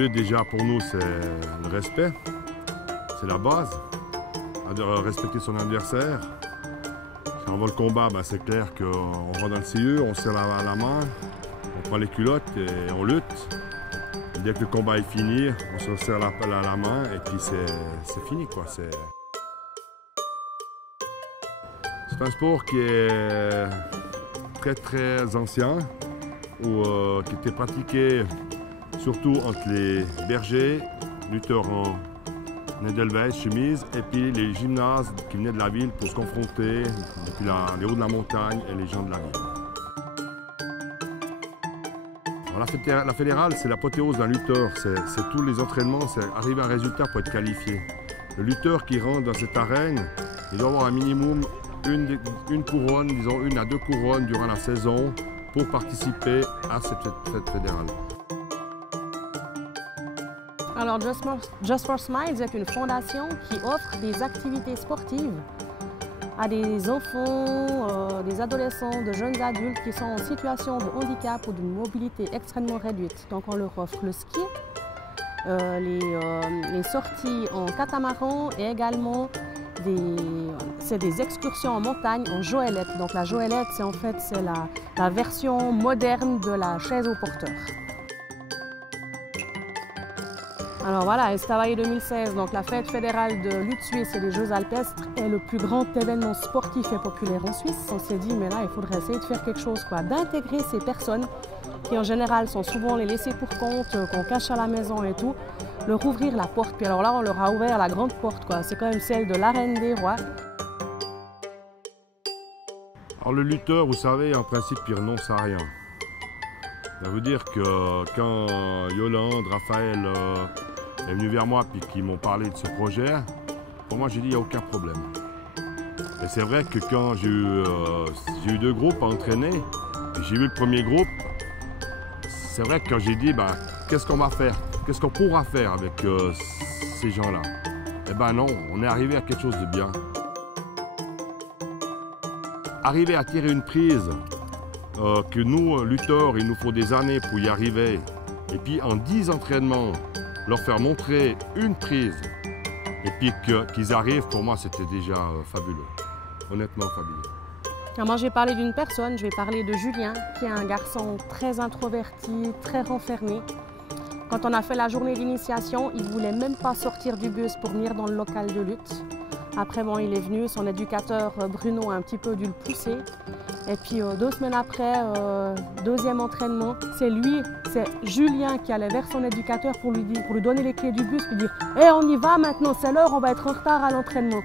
lutte, déjà, pour nous, c'est le respect. C'est la base. Respecter son adversaire. Si on va le combat, ben, c'est clair qu'on va dans le CE, on serre la main, on prend les culottes et on lutte. Et dès que le combat est fini, on se serre la main et puis c'est fini, quoi. C'est un sport qui est très ancien, qui était pratiqué surtout entre les bergers, lutteurs en Edelweiss, chemise, et puis les gymnases qui venaient de la ville pour se confronter depuis les hauts de la montagne et les gens de la ville. Alors, la fédérale, c'est l'apothéose d'un lutteur, c'est tous les entraînements, c'est arriver à un résultat pour être qualifié. Le lutteur qui rentre dans cette arène, il doit avoir un minimum une couronne, disons 1 à 2 couronnes durant la saison pour participer à cette fête fédérale. Alors Just for Smiles est une fondation qui offre des activités sportives à des enfants, des adolescents, de jeunes adultes qui sont en situation de handicap ou d'une mobilité extrêmement réduite. Donc on leur offre le ski, les sorties en catamaran et également des excursions en montagne en joëlette. Donc la joëlette, c'est en fait la version moderne de la chaise au porteur. Alors voilà, Estavayer 2016, donc la fête fédérale de lutte suisse et des Jeux alpestres est le plus grand événement sportif et populaire en Suisse. On s'est dit, mais là, il faudrait essayer de faire quelque chose, quoi, d'intégrer ces personnes qui en général sont souvent les laissés pour compte, qu'on cache à la maison et tout, leur ouvrir la porte. Puis alors là, on leur a ouvert la grande porte, quoi. C'est quand même celle de l'Arène des Rois. Alors le lutteur, vous savez, en principe, il renonce à rien. Ça veut dire que quand Yolande, Raphaël est venu vers moi et qu'ils m'ont parlé de ce projet, pour moi j'ai dit il n'y a aucun problème. Et c'est vrai que quand j'ai eu 2 groupes à entraîner, et j'ai vu le premier groupe, c'est vrai que quand j'ai dit qu'est-ce qu'on va faire, qu'est-ce qu'on pourra faire avec ces gens-là, eh ben non, on est arrivé à quelque chose de bien. Arriver à tirer une prise, que nous, lutteurs, il nous faut des années pour y arriver. Et puis en 10 entraînements, leur faire montrer une prise et puis qu'ils arrivent, pour moi, c'était déjà fabuleux. Honnêtement fabuleux. Alors moi, je vais parler d'une personne, je vais parler de Julien, qui est un garçon très introverti, très renfermé. Quand on a fait la journée d'initiation, il ne voulait même pas sortir du bus pour venir dans le local de lutte. Après, bon, il est venu, son éducateur Bruno a un petit peu dû le pousser. Et puis 2 semaines après, 2e entraînement, c'est Julien qui allait vers son éducateur pour lui donner les clés du bus, puis dire « Hey, on y va maintenant, c'est l'heure, on va être en retard à l'entraînement ».